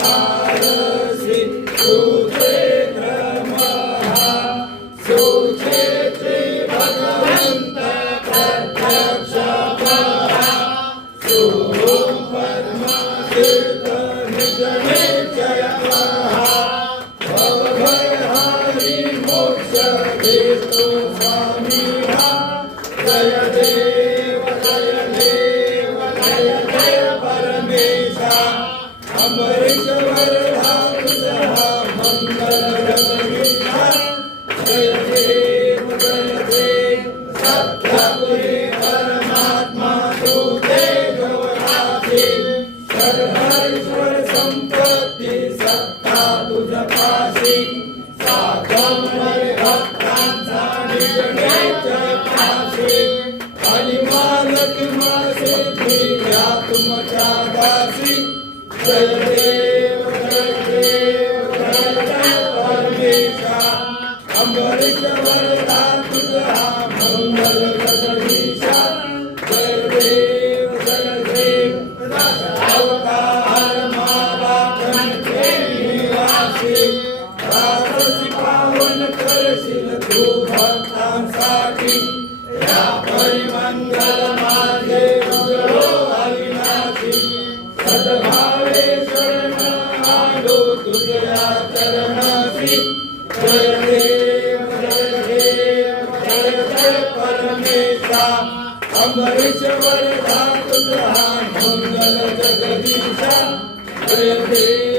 भूमंडलकारसी सुक्षेत्र महा सुक्षेत्री भगवंत प्रत्यक्ष महा सोम पद्मतीर्थ निज निश्चय महा भवभयहारी मोक्ष देतो स्वामी जय देव जय देव जय जय परमेशा अमरेश्वर तुझा मंगल जगदीशा जय देव सत्यपुरी परमात्मा तू देववासी सर्वेश्वर संपत्ती सत्ता तुझ्या पाशी साधमय भक्तांचा निजनेच्या पाशी आणि मालक मासे या तुमच्या दासी जय देव जय देव जय जय परमेशा अमरेश्वर तुझा मंगल जगदीशा जय देव अवतार माला कंठे निवासी राजसी पावन करशील तू भक्तांसाठी या परिमंगल माझे उजळो अविनाशी सद्भावे शरण आलो तुझ्या चरणासी जय देव जय देव जय जय परमेशा अमरेश्वर तुझा मंगल जगदीशा जय देव